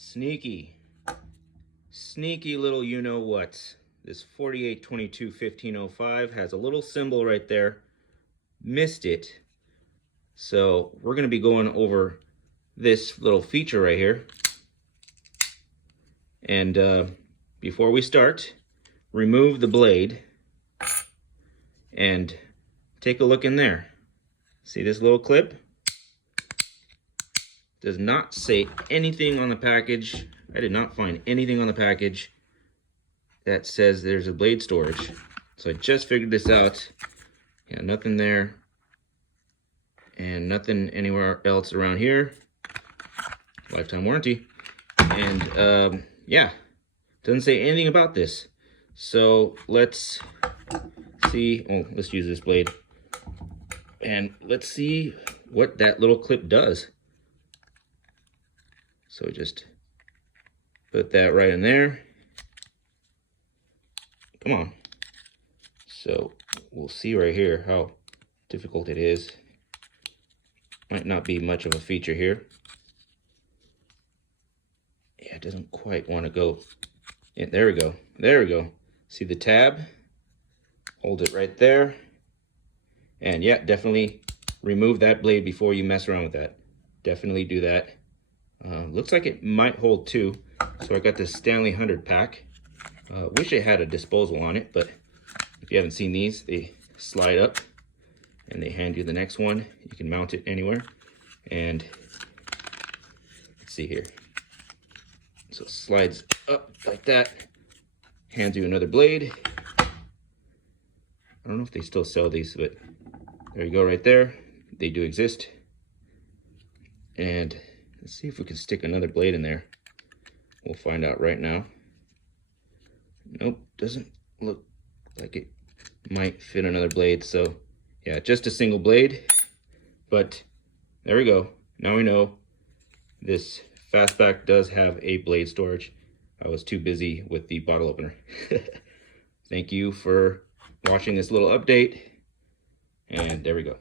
Sneaky little you-know-what. This 4822-1505 has a little symbol right there. Missed it. So we're going to be going over this little feature right here. And before we start, remove the blade and take a look in there. See this little clip? Does not say anything on the package. I did not find anything on the package that says there's a blade storage. So I just figured this out. Yeah, nothing there. And nothing anywhere else around here. Lifetime warranty. And yeah, doesn't say anything about this. So let's see. Oh, let's use this blade. And let's see what that little clip does. So just put that right in there. Come on. So we'll see right here how difficult it is. Might not be much of a feature here. Yeah, it doesn't quite want to go. Yeah, there we go. There we go. See the tab? Hold it right there. And yeah, definitely remove that blade before you mess around with that. Definitely do that. Looks like it might hold two. So I got this Stanley 100 pack. Wish it had a disposal on it, but if you haven't seen these, they slide up and they hand you the next one. You can mount it anywhere. And let's see here. So it slides up like that, hands you another blade. I don't know if they still sell these, but there you go right there. They do exist. And let's see if we can stick another blade in there. We'll find out right now. Nope, doesn't look like it might fit another blade. So yeah, just a single blade. But there we go. Now we know this Fastback does have a blade storage. I was too busy with the bottle opener. Thank you for watching this little update. And there we go.